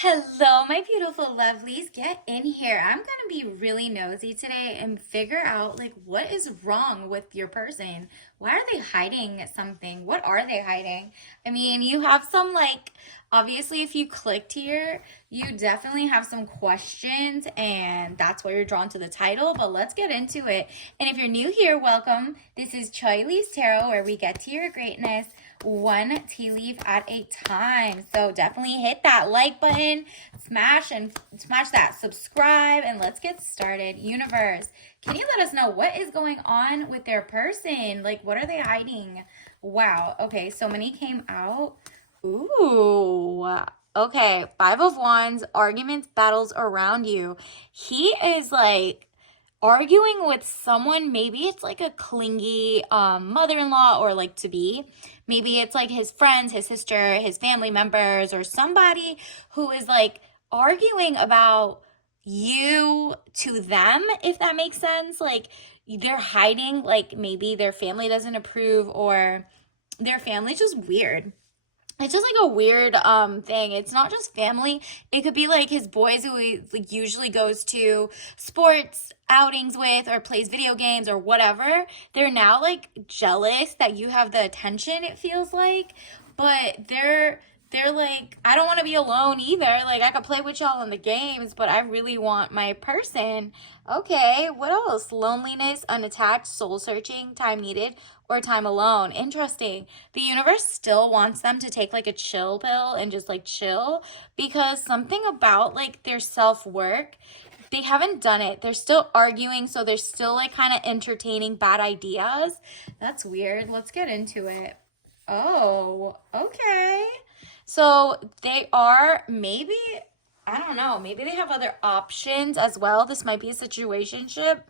Hello, my beautiful lovelies. Get in here. I'm going to be really nosy today and figure out what is wrong with your person. Why are they hiding something? What are they hiding? I mean, you have some obviously if you clicked here, you definitely have some questions and that's why you're drawn to the title, but let's get into it. And if you're new here, welcome. This is Choi Lee's Tarot where we get to your greatness one tea leaf at a time. So definitely hit that like button, smash that subscribe, and let's get started. Universe, can you let us know what is going on with their person? What are they hiding? Wow. Okay, so many came out. Ooh. Okay, Five of Wands, arguments, battles around you. He is arguing with someone. Maybe it's a clingy mother-in-law or to be. Maybe it's his friends, his sister, his family members, or somebody who is arguing about you to them, if that makes sense. They're hiding, maybe their family doesn't approve or their family's just weird. It's just a weird thing. It's not just family. It could be his boys who he usually goes to sports outings with or plays video games or whatever. They're now jealous that you have the attention, it feels like. But they're I don't want to be alone either. I could play with y'all in the games, but I really want my person. Okay, what else? Loneliness, unattached, soul searching, time needed, or time alone. Interesting. The universe still wants them to take a chill pill and just chill, because something about their self-work, they haven't done it. They're still arguing, so they're still kind of entertaining bad ideas. That's weird. Let's get into it. Oh, okay. So they are maybe, I don't know, maybe they have other options as well. This might be a situationship.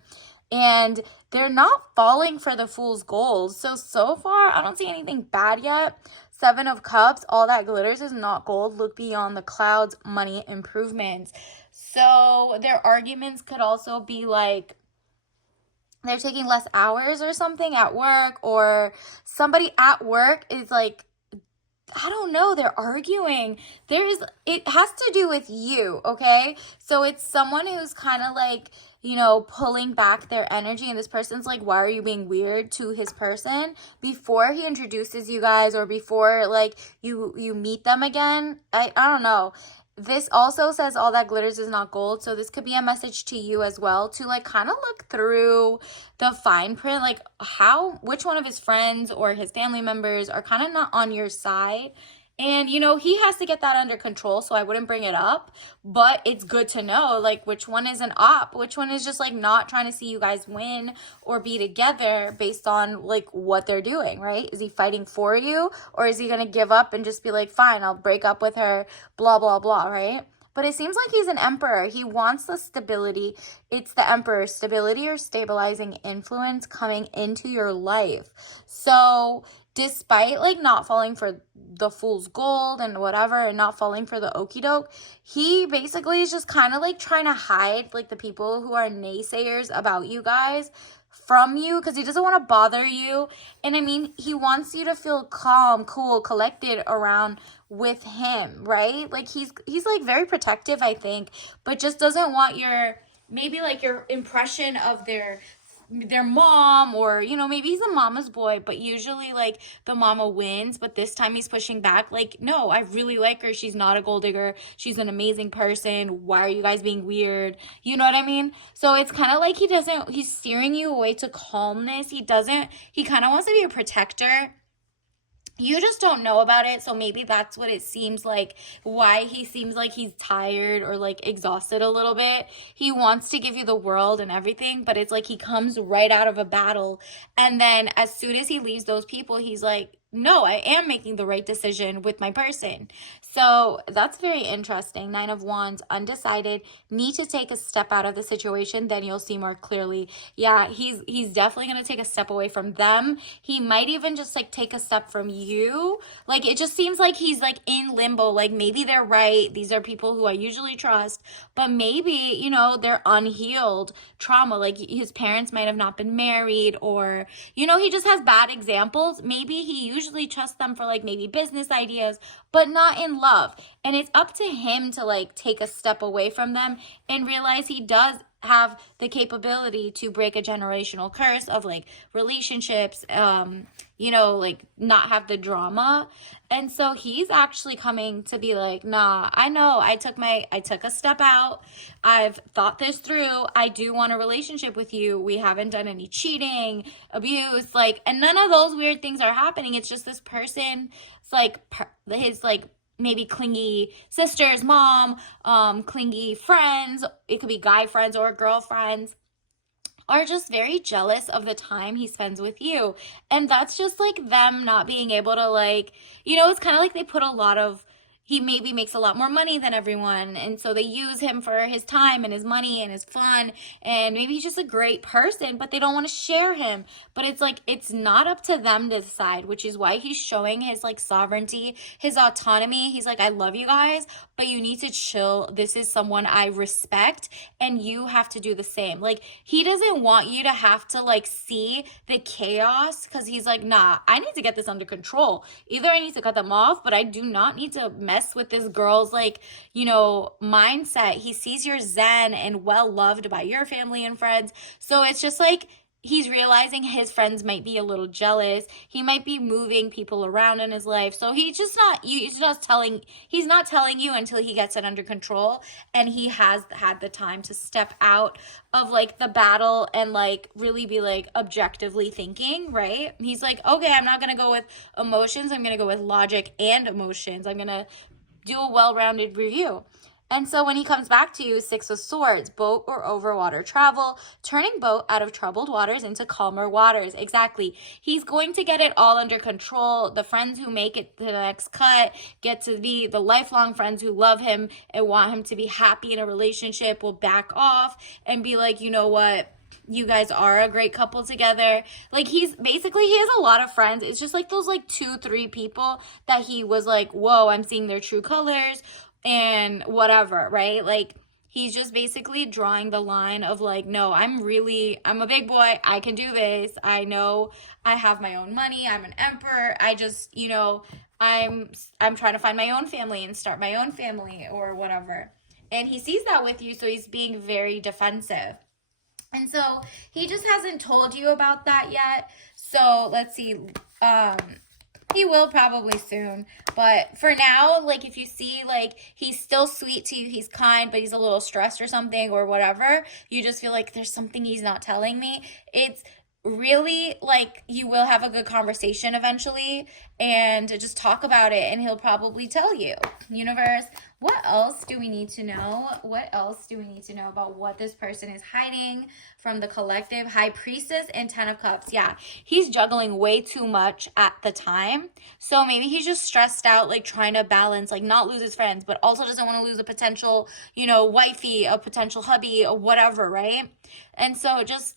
And they're not falling for the fool's gold. So far, I don't see anything bad yet. Seven of Cups, all that glitters is not gold. Look beyond the clouds, money improvements. So their arguments could also be they're taking less hours or something at work, or somebody at work is I don't know, they're arguing. It has to do with you, okay? So it's someone who's kind of pulling back their energy, and this person's why are you being weird to his person before he introduces you guys, or before you meet them again. I don't know. This also says all that glitters is not gold. So this could be a message to you as well, to kind of look through the fine print, which one of his friends or his family members are kind of not on your side. And, he has to get that under control, so I wouldn't bring it up. But it's good to know, which one is an op, which one is just, not trying to see you guys win or be together based on, what they're doing, right? Is he fighting for you? Or is he going to give up and just be fine, I'll break up with her, blah, blah, blah, right? But it seems like he's an emperor. He wants the stability. It's the emperor, stability or stabilizing influence coming into your life. So despite not falling for the fool's gold and whatever, and not falling for the okie doke, he basically is just kind of trying to hide the people who are naysayers about you guys from you, because he doesn't want to bother you. And I mean, he wants you to feel calm, cool, collected around with him, right? He's very protective, I think, but just doesn't want your your impression of their mom, or maybe he's a mama's boy, but usually the mama wins, but this time he's pushing back, no, I really like her, she's not a gold digger, she's an amazing person, why are you guys being weird, you know what I mean? So it's kind of he's steering you away to calmness. He kind of wants to be a protector. You just don't know about it, so maybe that's what it seems why he seems he's tired or exhausted a little bit. He wants to give you the world and everything, but it's he comes right out of a battle, and then as soon as he leaves those people, he's no, I am making the right decision with my person. So that's very interesting. Nine of Wands, undecided, need to take a step out of the situation, then you'll see more clearly. Yeah, he's definitely going to take a step away from them. He might even just take a step from you. It just seems he's in limbo. Maybe they're right. These are people who I usually trust, but maybe, they're unhealed trauma. His parents might have not been married, or, he just has bad examples. Maybe he usually trusts them for maybe business ideas but not in love. And it's up to him to like take a step away from them and realize he does have the capability to break a generational curse of like relationships, like not have the drama. And so he's actually coming to be like, nah, I know I took a step out. I've thought this through. I do want a relationship with you. We haven't done any cheating, abuse, and none of those weird things are happening. It's just this person, it's like his maybe clingy sister's mom, clingy friends, it could be guy friends or girlfriends, are just very jealous of the time he spends with you. And that's just them not being able to it's kind of like they put a lot of, he maybe makes a lot more money than everyone, and so they use him for his time and his money and his fun, and maybe he's just a great person, but they don't want to share him. But it's not up to them to decide, which is why he's showing his sovereignty, his autonomy. He's I love you guys, but you need to chill. This is someone I respect, and you have to do the same. He doesn't want you to have to see the chaos, because he's nah, I need to get this under control. Either I need to cut them off, but I do not need to mess with this girl's mindset. He sees you're zen and well loved by your family and friends, so it's just he's realizing his friends might be a little jealous. He might be moving people around in his life, so he's not telling you until he gets it under control, and he has had the time to step out of the battle and really be objectively thinking, right? He's okay, I'm not gonna go with emotions, I'm gonna go with logic and emotions. I'm gonna do a well-rounded review. And so when he comes back to you, Six of Swords, boat or over water travel, turning boat out of troubled waters into calmer waters. Exactly. He's going to get it all under control. The friends who make it to the next cut get to be the lifelong friends who love him and want him to be happy in a relationship, will back off and be you know what? You guys are a great couple together. He has a lot of friends. It's just those 2-3 people that he was whoa, I'm seeing their true colors and whatever, right? He's just basically drawing the line of no, I'm a big boy. I can do this. I know I have my own money. I'm an emperor. I just, I'm trying to find my own family and start my own family or whatever. And he sees that with you, so he's being very defensive. And so he just hasn't told you about that yet. So let's see. He will probably soon. But for now, if you see, he's still sweet to you, he's kind, but he's a little stressed or something or whatever, you just feel there's something he's not telling me. It's really you will have a good conversation eventually and just talk about it, and he'll probably tell you. Universe, what else do we need to know? What else do we need to know about what this person is hiding from the collective? High Priestess and 10 of Cups. Yeah, he's juggling way too much at the time. So maybe he's just stressed out, trying to balance, not lose his friends, but also doesn't want to lose a potential, wifey, a potential hubby, or whatever, right? And so just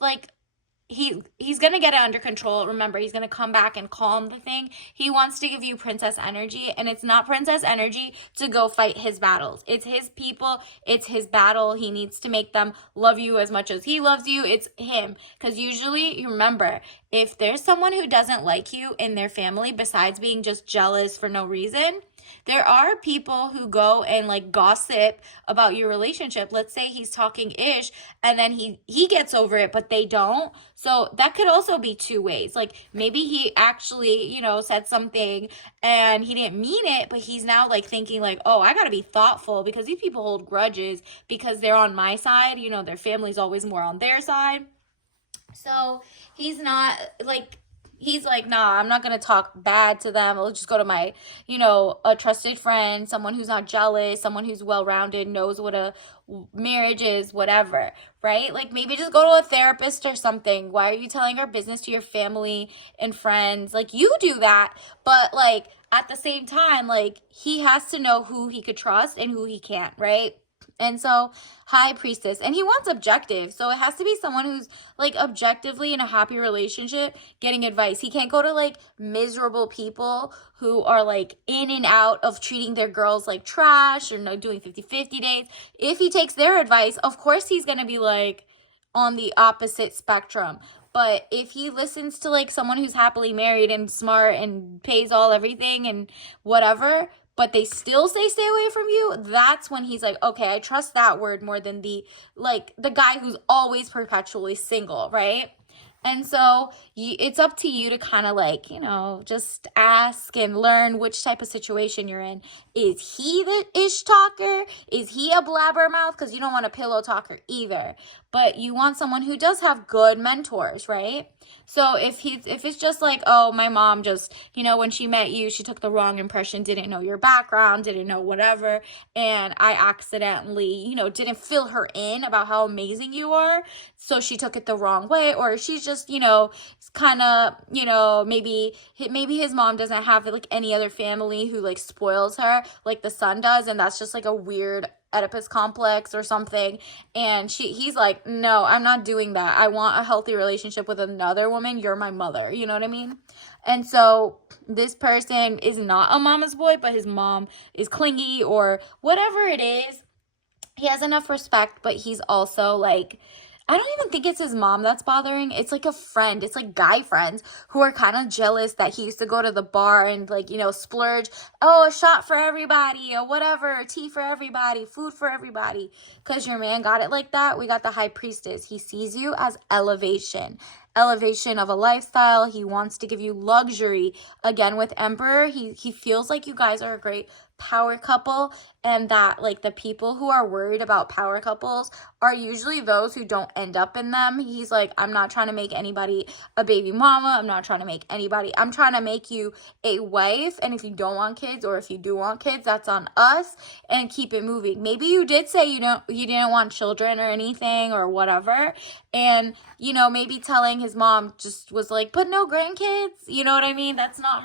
he's going to get it under control. Remember, he's going to come back and calm the thing. He wants to give you princess energy, and it's not princess energy to go fight his battles. It's his people. It's his battle. He needs to make them love you as much as he loves you. It's him. Because usually, remember, if there's someone who doesn't like you in their family, besides being just jealous for no reason, there are people who go and gossip about your relationship. Let's say he's talking ish and then he gets over it, but they don't. So that could also be two ways. Maybe he actually, said something and he didn't mean it, but he's now thinking oh, I got to be thoughtful because these people hold grudges because they're on my side. Their family's always more on their side. So he's not he's nah, I'm not going to talk bad to them. I'll just go to my, a trusted friend, someone who's not jealous, someone who's well-rounded, knows what a marriage is, whatever, right? Maybe just go to a therapist or something. Why are you telling our business to your family and friends? You do that, but at the same time, he has to know who he could trust and who he can't, right? And so, High Priestess, and he wants objective. So it has to be someone who's objectively in a happy relationship getting advice. He can't go to miserable people who are in and out of treating their girls like trash or doing 50-50 dates. If he takes their advice, of course he's going to be on the opposite spectrum. But if he listens to someone who's happily married and smart and pays everything and whatever, but they still say stay away from you, that's when he's like, okay, I trust that word more than the guy who's always perpetually single, right? And so it's up to you to kind of like, just ask and learn which type of situation you're in. Is he the ish talker? Is he a blabbermouth? Because you don't want a pillow talker either. But you want someone who does have good mentors, right? So if it's just like, oh, my mom just, when she met you, she took the wrong impression, didn't know your background, didn't know whatever, and I accidentally, didn't fill her in about how amazing you are, so she took it the wrong way, or she's just, kind of, maybe his mom doesn't have like any other family who like spoils her like the son does, and that's just like a weird Oedipus complex or something, and he's like, no, I'm not doing that. I want a healthy relationship with another woman. You're my mother. You know what I mean? And so this person is not a mama's boy, but his mom is clingy or whatever it is. He has enough respect, but he's also like, I don't even think it's his mom that's bothering. It's like a friend. It's like guy friends who are kind of jealous that he used to go to the bar and like, splurge. Oh, a shot for everybody or whatever. Tea for everybody. Food for everybody. Because your man got it like that. We got the high priestess. He sees you as elevation. Elevation of a lifestyle. He wants to give you luxury. Again, with Emperor, he feels like you guys are a great power couple, and that like the people who are worried about power couples are usually those who don't end up in them. He's like, I'm not trying to make anybody a baby mama. I'm not trying to make anybody. I'm trying to make you a wife, and if you don't want kids, or if you do want kids, that's on us, and keep it moving. Maybe you did say you didn't want children or anything or whatever, and maybe telling his mom just was like, but no grandkids, you know what I mean? That's not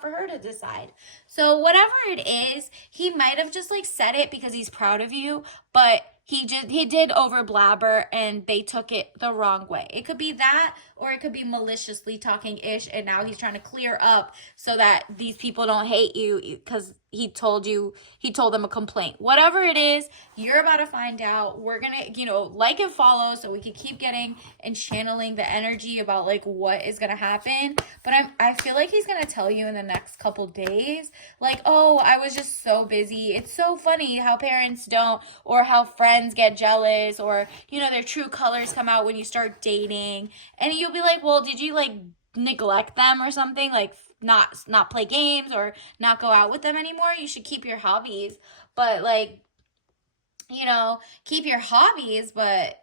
for her to decide. So whatever it is, he might have just like said it because he's proud of you, but he did over blabber and they took it the wrong way. It could be that, or it could be maliciously talking ish, and now he's trying to clear up so that these people don't hate you because he told them a complaint. Whatever it is, you're about to find out. We're gonna, like and follow so we can keep getting and channeling the energy about like what is gonna happen. But I feel like he's gonna tell you in the next couple days, like, oh, I was just so busy. It's so funny how parents don't, or how friends get jealous, or their true colors come out when you start dating, and you'll be like, well, did you like neglect them or something, like not play games or not go out with them anymore? You should keep your hobbies, but like, keep your hobbies, but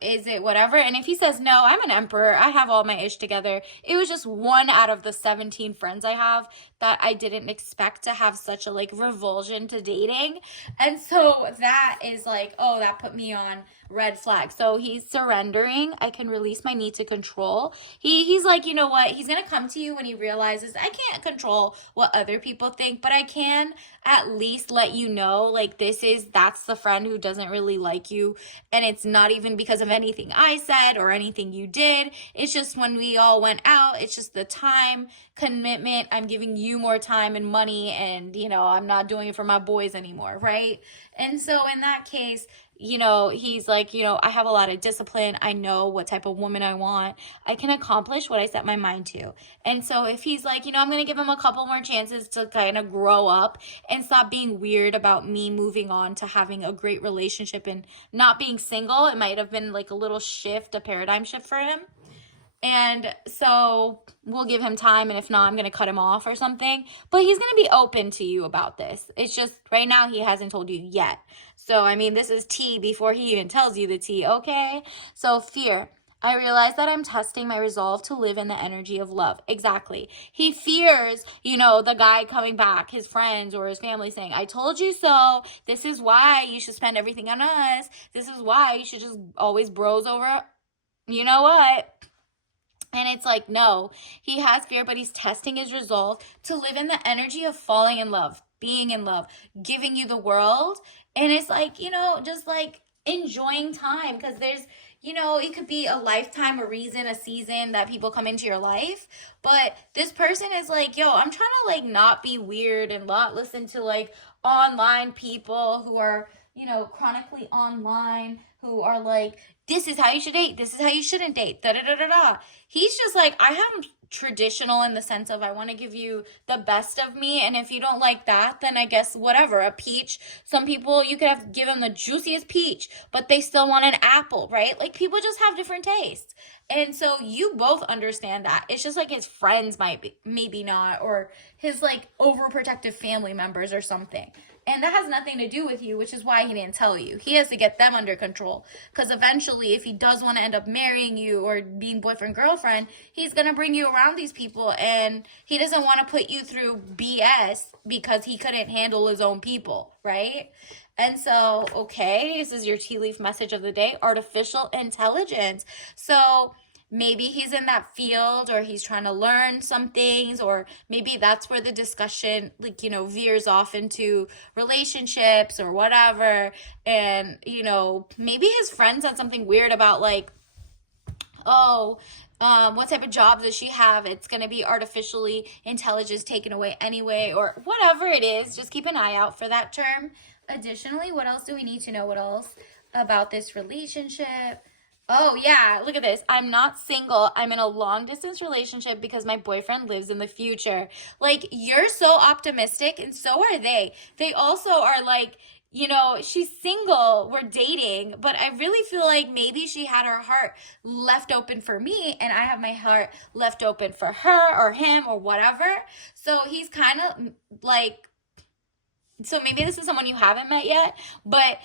is it whatever? And if he says, no, I'm an emperor, I have all my ish together, it was just one out of the 17 friends I have that I didn't expect to have such a like revulsion to dating. And so that is like, oh, that put me on red flag. So he's surrendering. I can release my need to control. He's like, you know what? He's going to come to you when he realizes I can't control what other people think, but I can at least let you know, like, that's the friend who doesn't really like you. And it's not even because of anything I said or anything you did. It's just when we all went out, it's just the time commitment. I'm giving you more time and money, and, I'm not doing it for my boys anymore, right? And so in that case, he's like, I have a lot of discipline. I know what type of woman I want. I can accomplish what I set my mind to. And so if he's like, I'm going to give him a couple more chances to kind of grow up and stop being weird about me moving on to having a great relationship and not being single, it might have been like a little shift, a paradigm shift for him. And so we'll give him time, and if not, I'm going to cut him off or something. But he's going to be open to you about this. It's just right now he hasn't told you yet. So, I mean, this is tea before he even tells you the tea, okay? So, fear. I realize that I'm testing my resolve to live in the energy of love. Exactly. He fears, the guy coming back, his friends or his family saying, I told you so. This is why you should spend everything on us. This is why you should just always bros over, you know what? And it's like, no, he has fear, but he's testing his resolve to live in the energy of falling in love, being in love, giving you the world. And it's like, just like enjoying time, because there's, it could be a lifetime, a reason, a season that people come into your life. But this person is like, yo, I'm trying to like not be weird and not listen to like online people who are chronically online, who are like, this is how you should date, this is how you shouldn't date, da da da da da. He's just like, I am traditional in the sense of I want to give you the best of me, and if you don't like that, then I guess whatever. A peach, some people you could have to give them the juiciest peach, but they still want an apple, right? Like, people just have different tastes. And so you both understand that. It's just like his friends might be, maybe not, or his like overprotective family members or something. And that has nothing to do with you, which is why he didn't tell you. He has to get them under control. Because eventually, if he does want to end up marrying you or being boyfriend, girlfriend, he's going to bring you around these people. And he doesn't want to put you through BS because he couldn't handle his own people, right? And so, okay, this is your tea leaf message of the day, artificial intelligence. So maybe he's in that field, or he's trying to learn some things, or maybe that's where the discussion, like, veers off into relationships or whatever. And, maybe his friend said something weird about like, oh, what type of jobs does she have? It's going to be artificially intelligence taken away anyway, or whatever it is. Just keep an eye out for that term. Additionally, what else do we need to know? What else about this relationship? Oh, yeah, look at this. I'm not single. I'm in a long distance relationship because my boyfriend lives in the future. Like, you're so optimistic, and so are they. They also are like, she's single, we're dating, but I really feel like maybe she had her heart left open for me, and I have my heart left open for her or him or whatever. So he's kind of like, so maybe this is someone you haven't met yet, but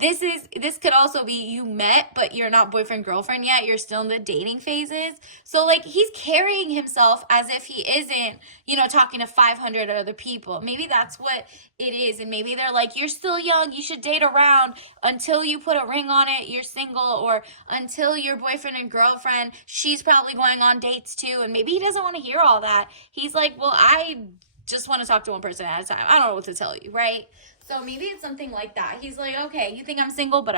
this could also be you met, but you're not boyfriend, girlfriend yet. You're still in the dating phases. So like, he's carrying himself as if he isn't, talking to 500 other people. Maybe that's what it is. And maybe they're like, you're still young, you should date around until you put a ring on it, you're single, or until you're boyfriend and girlfriend, she's probably going on dates too. And maybe he doesn't want to hear all that. He's like, well, I just want to talk to one person at a time. I don't know what to tell you, right? So maybe it's something like that. He's like, okay, you think I'm single, but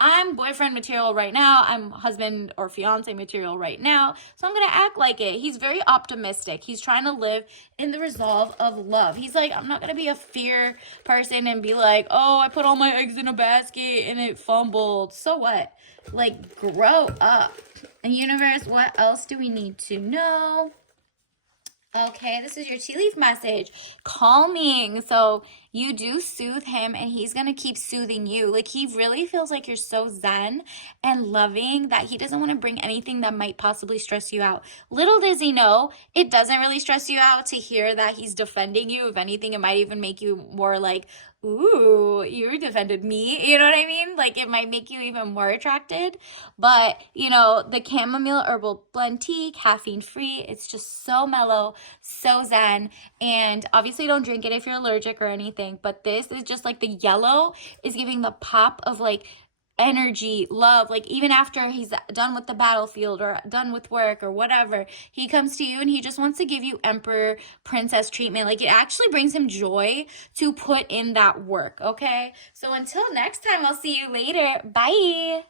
I'm boyfriend material right now. I'm husband or fiance material right now. So I'm going to act like it. He's very optimistic. He's trying to live in the resolve of love. He's like, I'm not going to be a fear person and be like, oh, I put all my eggs in a basket and it fumbled. So what? Like, grow up. And universe, what else do we need to know? Okay, this is your tea leaf message. Calming. So you do soothe him, and he's going to keep soothing you. Like, he really feels like you're so zen and loving that he doesn't want to bring anything that might possibly stress you out. Little does he know, it doesn't really stress you out to hear that he's defending you. If anything, it might even make you more like, ooh, you defended me. You know what I mean? Like, it might make you even more attracted. But, the chamomile herbal blend tea, caffeine free, it's just so mellow, so zen. And obviously don't drink it if you're allergic or anything. But this is just like, the yellow is giving the pop of like energy, love. Like, even after he's done with the battlefield or done with work or whatever, he comes to you and he just wants to give you emperor princess treatment. Like, it actually brings him joy to put in that work. Okay, so until next time, I'll see you later. Bye.